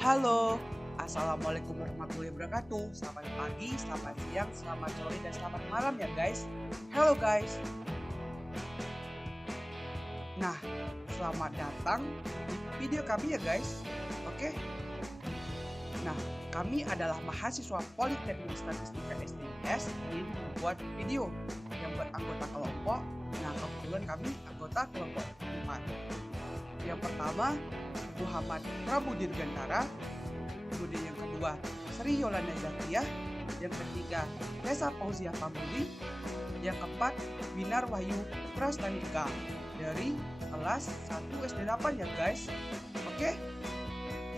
Halo, Assalamualaikum warahmatullahi wabarakatuh. Selamat pagi, selamat siang, selamat sore, dan selamat malam ya guys. Halo guys. Nah, selamat datang di video kami ya guys. Oke. Nah, kami adalah mahasiswa Politeknik Statistika STIS yang membuat video yang buat anggota kelompok. Nah, kebetulan kami anggota kelompok 4. Yang pertama, Muhammad Prabu Dirgantara. Kemudian yang kedua, Sri Yolanda Zakiyah. Yang ketiga, Tessa Fauzia Pambudi. Yang keempat, Binar Wahyu Prastanika dari kelas 1 SD 8 ya guys. Oke,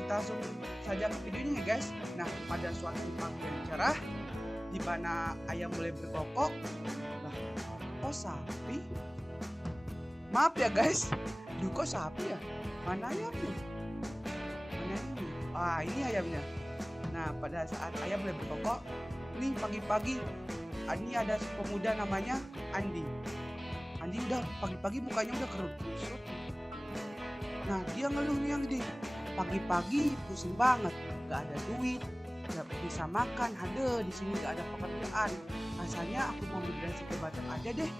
kita langsung saja ke videonya ya guys. Nah, pada suatu pagi yang cerah, di mana ayam mulai berkokok. Lah, kok sapi? Maaf ya guys, kok sapi ya? Mana ayamnya? Ini ayamnya. Nah, pada saat ayam mulai berkokok, nih pagi-pagi, ini ada pemuda namanya Andi. Andi udah pagi-pagi mukanya udah kerut kusut. Nah, dia ngeluh nih yang di pagi-pagi pusing banget, gak ada duit, gak bisa makan, di sini gak ada pekerjaan. Rasanya aku mau migrasi ke Batam aja deh.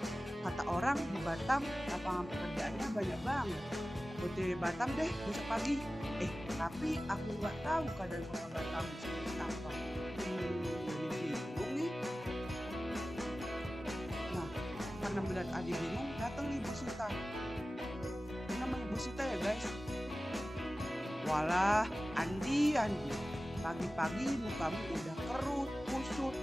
Kata orang di Batam lapangan pekerjaannya banyak banget. OTW Batam deh besok pagi. Tapi aku nggak tahu keadaan kota Batam seperti apa. Jadi bingung nih. Nah, karena melihat Adi bingung, datang nih Bu Sita. Ini namanya Bu Sita ya guys. Walah, Andi. Pagi-pagi mukamu udah kerut, kusut.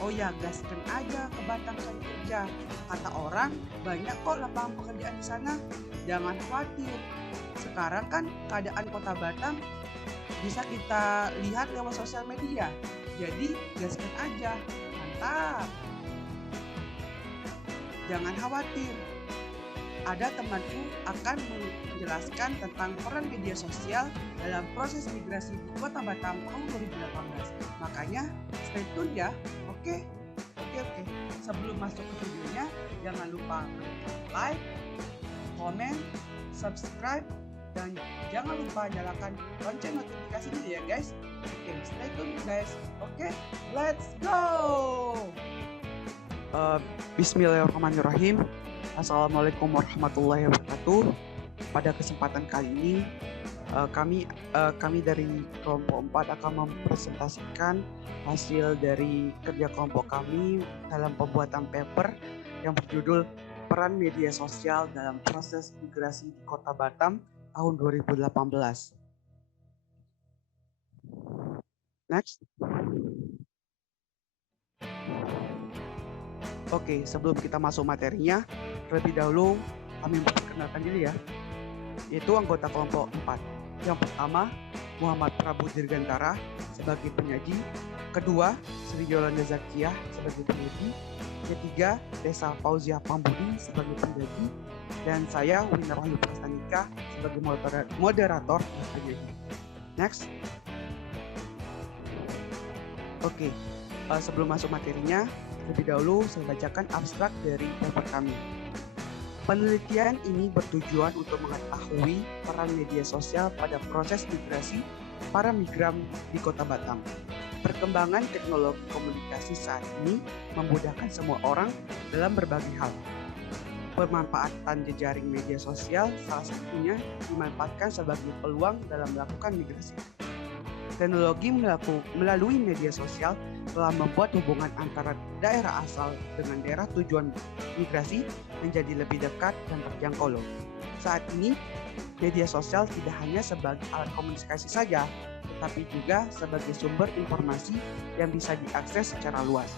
Oh ya, gaskan aja ke Batam cari kerja. Kata orang, banyak kok lapangan pekerjaan di sana. Jangan khawatir. Sekarang kan keadaan kota Batam bisa kita lihat lewat sosial media. Jadi gaskan aja. Mantap. Jangan khawatir. Ada temanku akan menjelaskan tentang peran media sosial dalam proses migrasi di kota Batam tahun 2018. Makanya stay tune ya. Oke. Sebelum masuk ke videonya, jangan lupa like, komen, subscribe, dan jangan lupa nyalakan lonceng notifikasinya ya guys. Oke, stay tune guys. Oke, let's go. Bismillahirrahmanirrahim. Assalamualaikum warahmatullahi wabarakatuh. Pada kesempatan kali ini kami dari kelompok 4 akan mempresentasikan hasil dari kerja kelompok kami dalam pembuatan paper yang berjudul Peran Media Sosial dalam Proses Migrasi di Kota Batam tahun 2018. Next. Oke, sebelum kita masuk materinya, terlebih dahulu kami memperkenalkan diri ya, yaitu anggota kelompok 4. Yang pertama, Muhammad Prabu Dirgantara sebagai penyaji. Kedua, Sri Yolanda Zakiyah sebagai penyaji. Ketiga, Tessa Fauzia Pambudi sebagai penyaji. Dan saya, Binar Wahyu Prastanika sebagai moderator dan penyaji. Next. Oke, sebelum masuk materinya, lebih dahulu saya bacakan abstrak dari paper kami. Penelitian ini bertujuan untuk mengetahui peran media sosial pada proses migrasi para migran di Kota Batam. Perkembangan teknologi komunikasi saat ini memudahkan semua orang dalam berbagai hal. Pemanfaatan jejaring media sosial salah satunya dimanfaatkan sebagai peluang dalam melakukan migrasi. Teknologi melalui media sosial telah membuat hubungan antara daerah asal dengan daerah tujuan migrasi menjadi lebih dekat dan terjangkau loh. Saat ini, media sosial tidak hanya sebagai alat komunikasi saja, tetapi juga sebagai sumber informasi yang bisa diakses secara luas.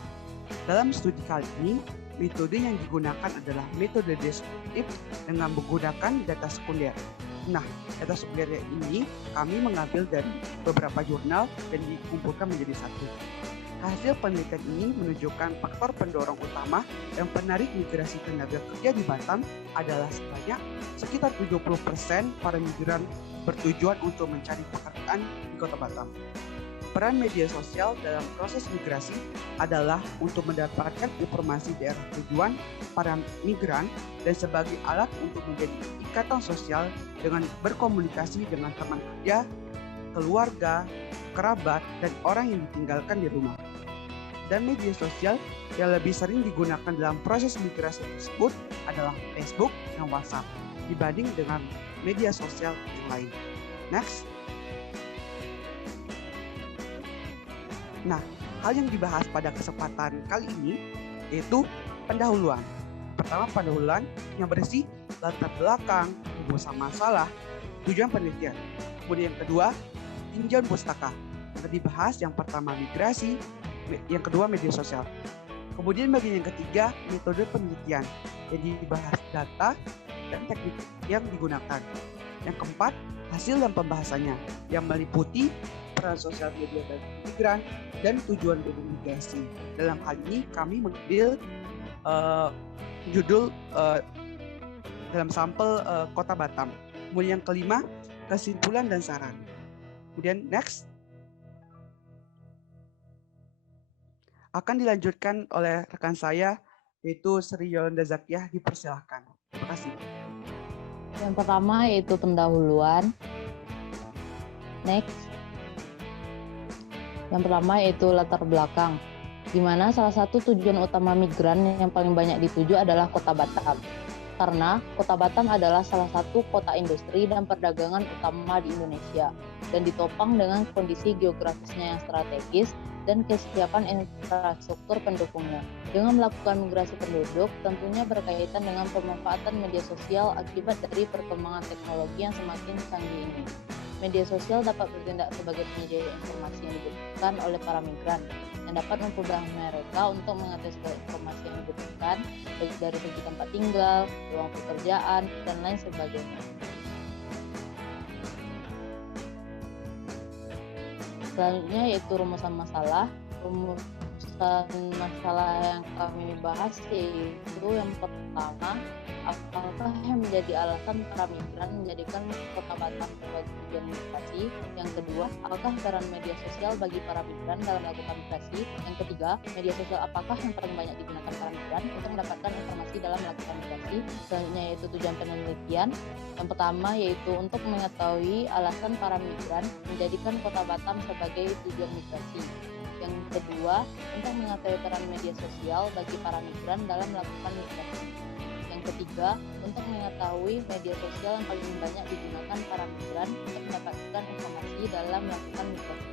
Dalam studi kali ini, metode yang digunakan adalah metode deskriptif dengan menggunakan data sekunder. Nah, data sekunder ini kami mengambil dari beberapa jurnal dan dikumpulkan menjadi satu. Hasil penelitian ini menunjukkan faktor pendorong utama yang penarik migrasi tenaga kerja di Batam adalah sekitar 70% para migran bertujuan untuk mencari pekerjaan di Kota Batam. Peran media sosial dalam proses migrasi adalah untuk mendapatkan informasi daerah tujuan para migran dan sebagai alat untuk menjadi ikatan sosial dengan berkomunikasi dengan teman kerja, keluarga, kerabat, dan orang yang ditinggalkan di rumah. Dan media sosial yang lebih sering digunakan dalam proses migrasi tersebut adalah Facebook dan WhatsApp dibanding dengan media sosial yang lain. Next. Nah, hal yang dibahas pada kesempatan kali ini yaitu pendahuluan. Pertama, pendahuluan yang berisi latar belakang, rumusan masalah, tujuan penelitian. Kemudian yang kedua, tinjauan pustaka. Yang dibahas yang pertama migrasi, yang kedua media sosial. Kemudian bagian yang ketiga, metode penelitian. Yang dibahas data dan teknik yang digunakan. Yang keempat, hasil dan pembahasannya yang meliputi peran sosial media dan migran dan tujuan migrasi. Dalam hal ini kami mengambil judul dalam sampel Kota Batam. Kemudian yang kelima, kesimpulan dan saran. Kemudian next. Akan dilanjutkan oleh rekan saya, yaitu Sri Yolanda Zakiah. Dipersilahkan. Terima kasih. Yang pertama yaitu pendahuluan. Next. Yang pertama yaitu latar belakang, di mana salah satu tujuan utama migran yang paling banyak dituju adalah Kota Batam. Karena Kota Batam adalah salah satu kota industri dan perdagangan utama di Indonesia dan ditopang dengan kondisi geografisnya yang strategis dan kesiapan infrastruktur pendukungnya. Dengan melakukan migrasi penduduk, tentunya berkaitan dengan pemanfaatan media sosial akibat dari perkembangan teknologi yang semakin canggih ini. Media sosial dapat bertindak sebagai penyedia informasi yang dibutuhkan oleh para migran, yang dapat memudahkan mereka untuk mengakses informasi yang dibutuhkan, baik dari segi tempat tinggal, ruang pekerjaan, dan lain sebagainya. Selanjutnya yaitu rumusan masalah. Rumusan masalah yang kami bahas yaitu yang pertama, apakah yang menjadi alasan para migran menjadikan Kota Batam sebagai tujuan migrasi? Yang kedua, apakah peran media sosial bagi para migran dalam melakukan migrasi? Yang ketiga, media sosial apakah yang paling banyak digunakan para migran untuk mendapatkan informasi dalam melakukan migrasi? Selanjutnya yaitu tujuan penelitian. Yang pertama yaitu untuk mengetahui alasan para migran menjadikan Kota Batam sebagai tujuan migrasi. Yang kedua, untuk mengetahui peran media sosial bagi para migran dalam melakukan migrasi. Yang ketiga, untuk mengetahui media sosial yang paling banyak digunakan para migran untuk mendapatkan informasi dalam melakukan migrasi.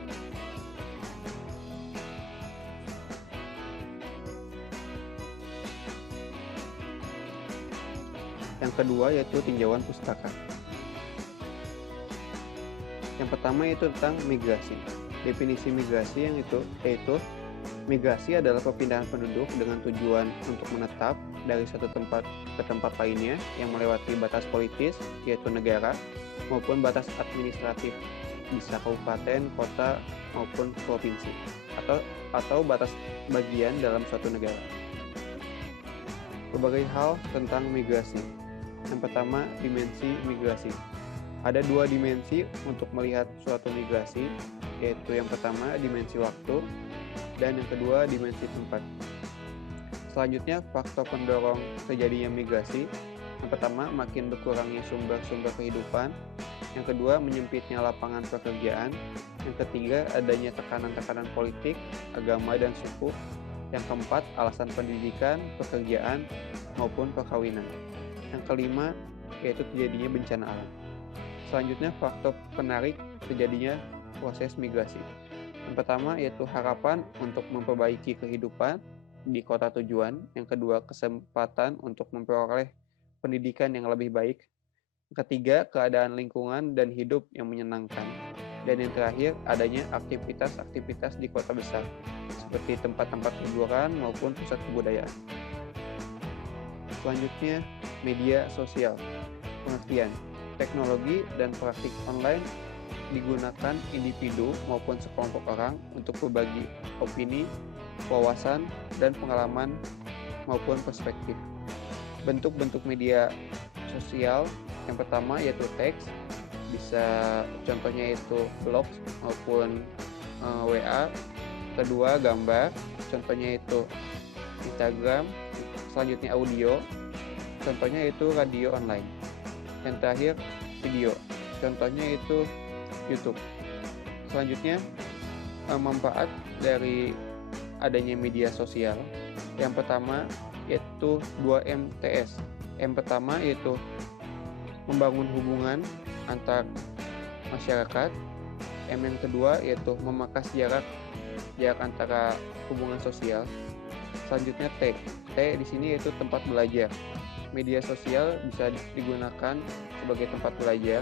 Yang kedua yaitu tinjauan pustaka. Yang pertama yaitu tentang migrasi. Definisi migrasi yaitu migrasi adalah perpindahan penduduk dengan tujuan untuk menetap dari satu tempat ke tempat lainnya yang melewati batas politis, yaitu negara, maupun batas administratif, bisa kabupaten, kota, maupun provinsi, atau batas bagian dalam suatu negara. Berbagai hal tentang migrasi. Yang pertama, dimensi migrasi. Ada dua dimensi untuk melihat suatu migrasi, yaitu yang pertama, dimensi waktu, dan yang kedua, dimensi tempat. Selanjutnya, faktor pendorong terjadinya migrasi. Yang pertama, makin berkurangnya sumber-sumber kehidupan. Yang kedua, menyempitnya lapangan pekerjaan. Yang ketiga, adanya tekanan-tekanan politik, agama, dan suku. Yang keempat, alasan pendidikan, pekerjaan, maupun perkawinan. Yang kelima, yaitu terjadinya bencana alam. Selanjutnya, faktor penarik terjadinya proses migrasi. Yang pertama, yaitu harapan untuk memperbaiki kehidupan di kota tujuan. Yang kedua, kesempatan untuk memperoleh pendidikan yang lebih baik. Yang ketiga, keadaan lingkungan dan hidup yang menyenangkan. Dan yang terakhir, adanya aktivitas-aktivitas di kota besar, seperti tempat-tempat hiburan maupun pusat kebudayaan. Selanjutnya, media sosial. Pengertian, teknologi dan praktik online digunakan individu maupun sekelompok orang untuk berbagi opini, wawasan, dan pengalaman maupun perspektif. Bentuk-bentuk media sosial yang pertama yaitu teks, bisa contohnya itu blog maupun WA. Kedua, gambar, contohnya itu Instagram. Selanjutnya audio, contohnya itu radio online. Yang terakhir, video, contohnya itu YouTube. Selanjutnya, manfaat dari adanya media sosial. Yang pertama yaitu 2MTS. M pertama yaitu membangun hubungan antar masyarakat. M yang kedua yaitu memangkas jarak antara hubungan sosial. Selanjutnya T di sini yaitu tempat belajar. Media sosial bisa digunakan sebagai tempat belajar.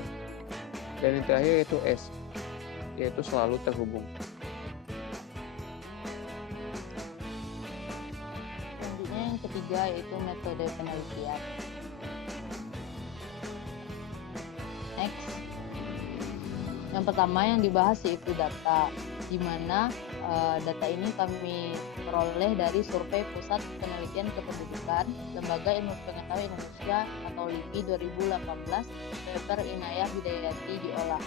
Dan yang terakhir yaitu S, yaitu selalu terhubung. Selanjutnya yang ketiga yaitu metode penelitian. Next. Yang pertama yang dibahas yaitu data, di mana data ini kami peroleh dari survei Pusat Penelitian Kependudukan Lembaga Ilmu Pengetahuan Indonesia atau LIPI 2018, paper Inayah Hidayati diolah,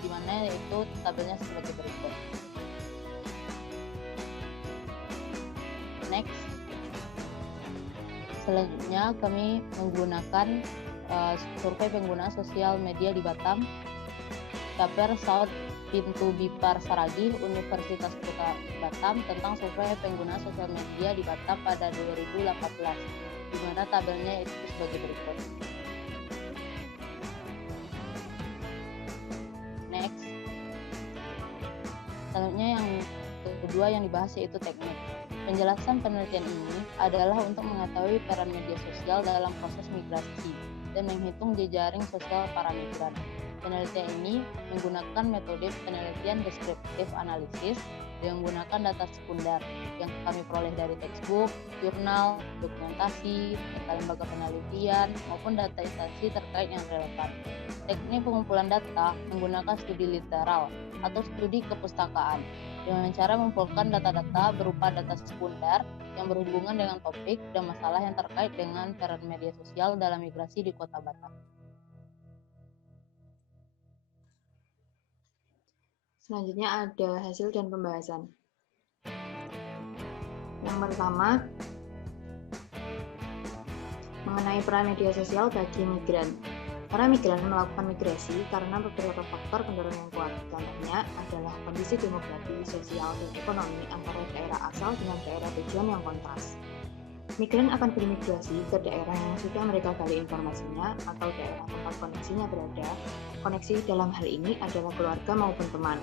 di mana itu tabelnya sebagai berikut. Next. Selanjutnya kami menggunakan survei pengguna sosial media di Batam, paper South Pintu Bipar Saragih Universitas Kota Batam tentang survei pengguna sosial media di Batam pada 2018, di mana tabelnya itu sebagai berikut. Next. Selanjutnya yang kedua yang dibahas yaitu teknik. Penjelasan penelitian ini adalah untuk mengetahui peran media sosial dalam proses migrasi dan menghitung jejaring sosial para migran. Penelitian ini menggunakan metode penelitian deskriptif analisis dengan menggunakan data sekunder yang kami peroleh dari textbook, jurnal, dokumentasi, data lembaga penelitian, maupun data instansi terkait yang relevan. Teknik pengumpulan data menggunakan studi literal atau studi kepustakaan dengan cara mengumpulkan data-data berupa data sekunder yang berhubungan dengan topik dan masalah yang terkait dengan peran media sosial dalam migrasi di Kota Batam. Selanjutnya ada hasil dan pembahasan. Yang pertama, mengenai peran media sosial bagi migran. Para migran melakukan migrasi karena beberapa faktor pendorong yang kuat. Contohnya adalah kondisi demografi, sosial, dan ekonomi antara daerah asal dengan daerah tujuan yang kontras. Migran akan bermigrasi ke daerah yang sudah mereka gali informasinya atau daerah tempat koneksinya berada. Koneksi dalam hal ini adalah keluarga maupun teman.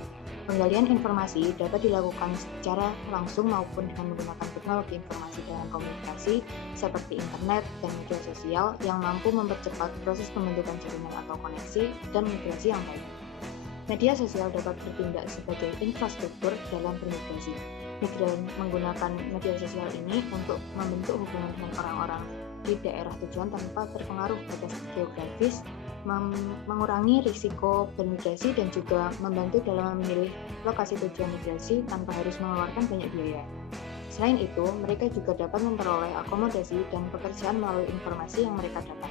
Penggalian informasi dapat dilakukan secara langsung maupun dengan menggunakan teknologi informasi dan komunikasi seperti internet dan media sosial yang mampu mempercepat proses pembentukan jaringan atau koneksi dan migrasi yang baik. Media sosial dapat bertindak sebagai infrastruktur dalam bermigrasi. Migran menggunakan media sosial ini untuk membentuk hubungan dengan orang-orang di daerah tujuan tanpa terpengaruh batas geografis, mengurangi risiko bermigrasi dan juga membantu dalam memilih lokasi tujuan migrasi tanpa harus mengeluarkan banyak biaya. Selain itu, mereka juga dapat memperoleh akomodasi dan pekerjaan melalui informasi yang mereka dapat.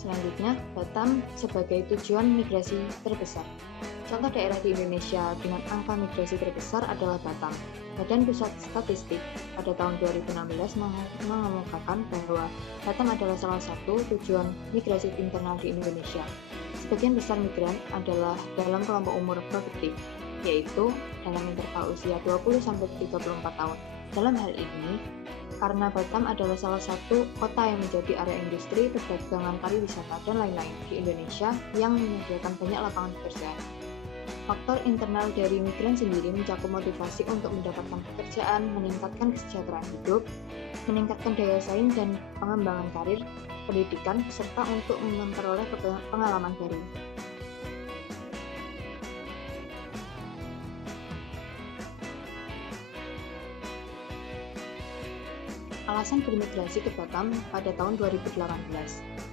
Selanjutnya, Batam sebagai tujuan migrasi terbesar. Contoh daerah di Indonesia dengan angka migrasi terbesar adalah Batam. Badan Pusat Statistik pada tahun 2016 mengemukakan bahwa Batam adalah salah satu tujuan migrasi internal di Indonesia. Sebagian besar migran adalah dalam kelompok umur produktif, yaitu dalam interval usia 20-34 tahun. Dalam hal ini, karena Batam adalah salah satu kota yang menjadi area industri, perdagangan, pariwisata, dan lain-lain di Indonesia yang menyediakan banyak lapangan pekerjaan. Faktor internal dari migran sendiri mencakup motivasi untuk mendapatkan pekerjaan, meningkatkan kesejahteraan hidup, meningkatkan daya saing dan pengembangan karir, pendidikan, serta untuk memperoleh pengalaman baru. Alasan bermigrasi ke Batam pada tahun 2018.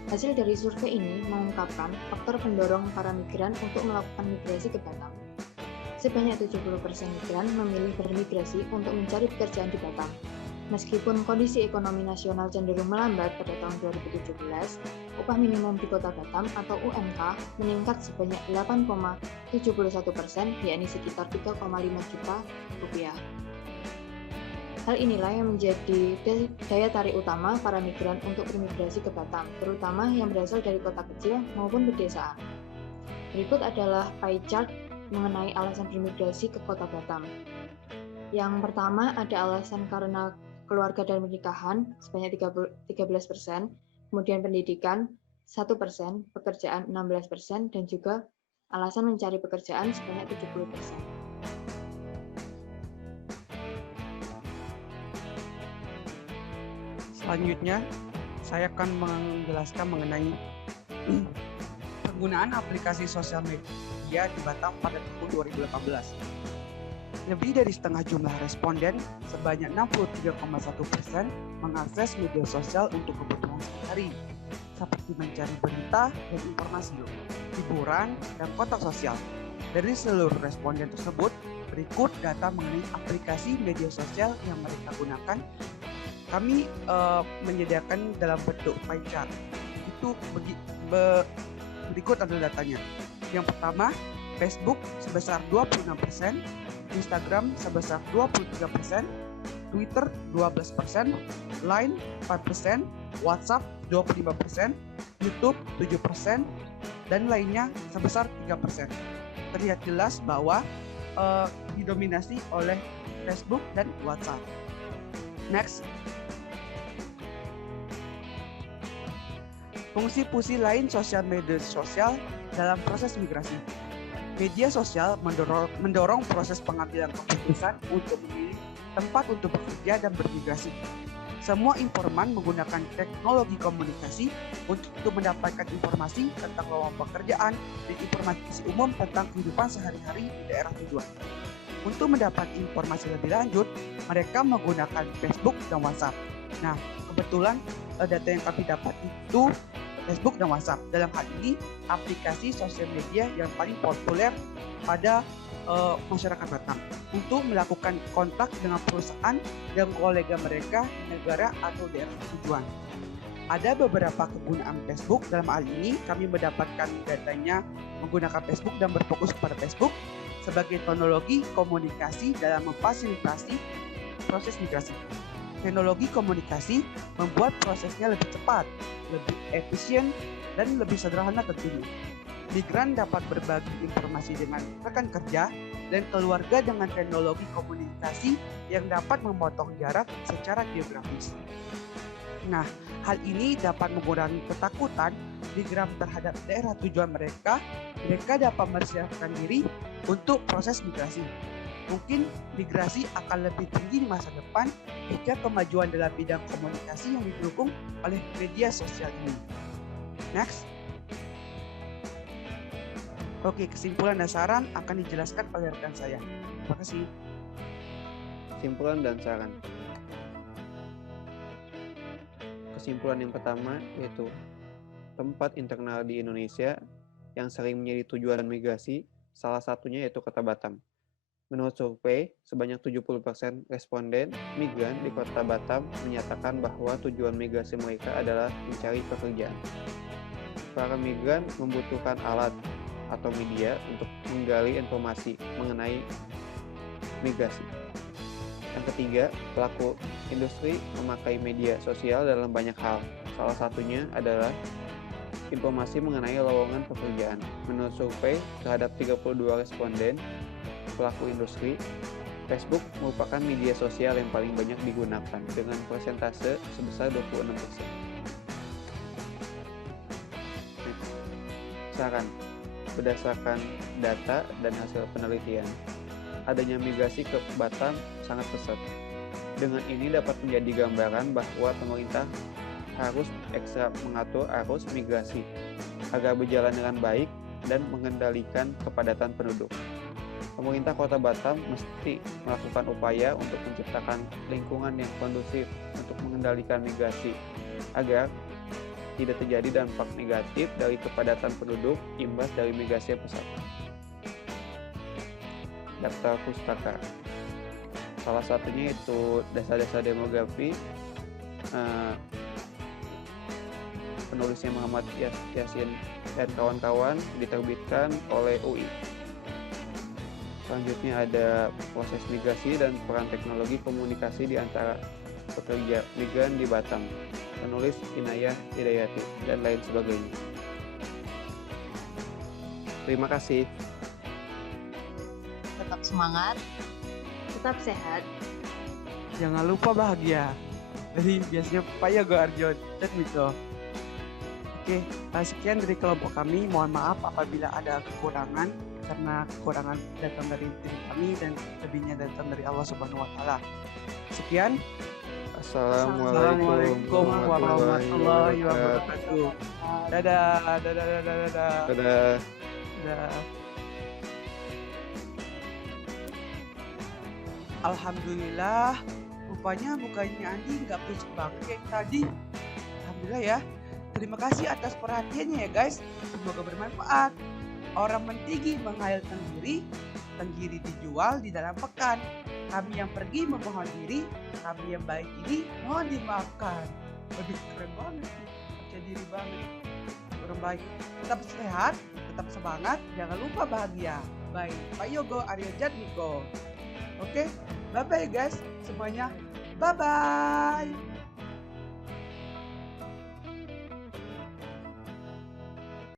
Hasil dari survei ini mengungkapkan faktor pendorong para migran untuk melakukan migrasi ke Batam. Sebanyak 70% migran memilih bermigrasi untuk mencari pekerjaan di Batam. Meskipun kondisi ekonomi nasional cenderung melambat pada tahun 2017, upah minimum di Kota Batam atau UMK meningkat sebanyak 8,71%, yakni sekitar 3,5 juta rupiah. Hal inilah yang menjadi daya tarik utama para migran untuk bermigrasi ke Batam, terutama yang berasal dari kota kecil maupun pedesaan. Berikut adalah pie chart mengenai alasan bermigrasi ke kota Batam. Yang pertama ada alasan karena keluarga dan pernikahan sebanyak 13%, kemudian pendidikan 1%, pekerjaan 16%, dan juga alasan mencari pekerjaan sebanyak 70%. Selanjutnya, saya akan menjelaskan mengenai penggunaan aplikasi sosial media di Batam pada tahun 2018. Lebih dari setengah jumlah responden, sebanyak 63,1% mengakses media sosial untuk kebutuhan sehari-hari, seperti mencari berita dan informasi, hiburan, dan kontak sosial. Dari seluruh responden tersebut, berikut data mengenai aplikasi media sosial yang mereka gunakan. Kami menyediakan dalam bentuk pie chart. Itu berikut adalah datanya. Yang pertama, Facebook sebesar 26%, Instagram sebesar 23%, Twitter 12%, Line 4%, WhatsApp 25%, YouTube 7%, dan lainnya sebesar 3%. Terlihat jelas bahwa didominasi oleh Facebook dan WhatsApp. Next. Fungsi-fungsi lain sosial media sosial dalam proses migrasi. Media sosial mendorong proses pengambilan keputusan untuk memilih tempat untuk bekerja dan bermigrasi. Semua informan menggunakan teknologi komunikasi untuk mendapatkan informasi tentang lowongan pekerjaan dan informasi umum tentang kehidupan sehari-hari di daerah tujuan. Untuk mendapat informasi lebih lanjut, mereka menggunakan Facebook dan WhatsApp. Nah, kebetulan data yang kami dapat itu Facebook dan WhatsApp. Dalam hal ini, aplikasi sosial media yang paling populer pada masyarakat Batam untuk melakukan kontak dengan perusahaan dan kolega mereka di negara atau daerah tujuan. Ada beberapa kegunaan Facebook. Dalam hal ini, kami mendapatkan datanya menggunakan Facebook dan berfokus pada Facebook sebagai teknologi komunikasi dalam memfasilitasi proses migrasi. Teknologi komunikasi membuat prosesnya lebih cepat, lebih efisien, dan lebih sederhana tentunya. Migran dapat berbagi informasi dengan rekan kerja dan keluarga dengan teknologi komunikasi yang dapat memotong jarak secara geografis. Nah, hal ini dapat mengurangi ketakutan migran terhadap daerah tujuan mereka. Mereka dapat mempersiapkan diri untuk proses migrasi. Mungkin migrasi akan lebih tinggi di masa depan jika kemajuan dalam bidang komunikasi yang didukung oleh media sosial ini. Next. Oke, kesimpulan dan saran akan dijelaskan oleh rekan saya. Terima kasih. Kesimpulan dan saran. Kesimpulan yang pertama yaitu tempat internal di Indonesia yang sering menjadi tujuan migrasi, salah satunya yaitu Kota Batam. Menurut survei, sebanyak 70% responden migran di Kota Batam menyatakan bahwa tujuan migrasi mereka adalah mencari pekerjaan. Para migran membutuhkan alat atau media untuk menggali informasi mengenai migrasi. Yang ketiga, pelaku industri memakai media sosial dalam banyak hal. Salah satunya adalah informasi mengenai lowongan pekerjaan. Menurut survei terhadap 32 responden pelaku industri, Facebook merupakan media sosial yang paling banyak digunakan dengan persentase sebesar 26%. Saran, berdasarkan data dan hasil penelitian, adanya migrasi ke Batam sangat pesat. Dengan ini dapat menjadi gambaran bahwa pemerintah harus ekstra mengatur arus migrasi agar berjalan dengan baik dan mengendalikan kepadatan penduduk. Pemerintah Kota Batam mesti melakukan upaya untuk menciptakan lingkungan yang kondusif untuk mengendalikan migrasi agar tidak terjadi dampak negatif dari kepadatan penduduk imbas dari migrasi yang pesat. Daftar pustaka. Salah satunya itu dasar-dasar demografi. Penulisnya Muhammad Yasin dan kawan-kawan, diterbitkan oleh UI. Selanjutnya ada proses migrasi dan peran teknologi komunikasi di antara pekerja migran di Batam. Penulis Inayah Hidayati dan lain sebagainya. Terima kasih. Tetap semangat. Tetap sehat. Jangan lupa bahagia. Dari biasanya Pak Yogo Arjo dan Miko. Oke, sekian dari kelompok kami. Mohon maaf apabila ada kekurangan, karena kekurangan datang dari diri kami dan lebihnya datang dari Allah Subhanahu wa Ta'ala. Sekian. Assalamualaikum warahmatullahi wabarakatuh. Dadah, dadah, dadah, dadah. Dadah. Dadah. Alhamdulillah, rupanya mukanya Andi nggak berisik banget kayak tadi. Alhamdulillah ya. Terima kasih atas perhatiannya ya guys. Semoga bermanfaat. Orang mentinggi menghayalkan diri, tenggiri dijual di dalam pekan. Kami yang pergi memohon diri, kami yang baik ini mohon dimaafkan. Lebih keren banget sih, percaya diri banget. Orang baik. Tetap sehat, tetap semangat, jangan lupa bahagia. Baik, Pak Yogo, Aryo Jadmiko. Oke, bye-bye guys semuanya. Bye-bye.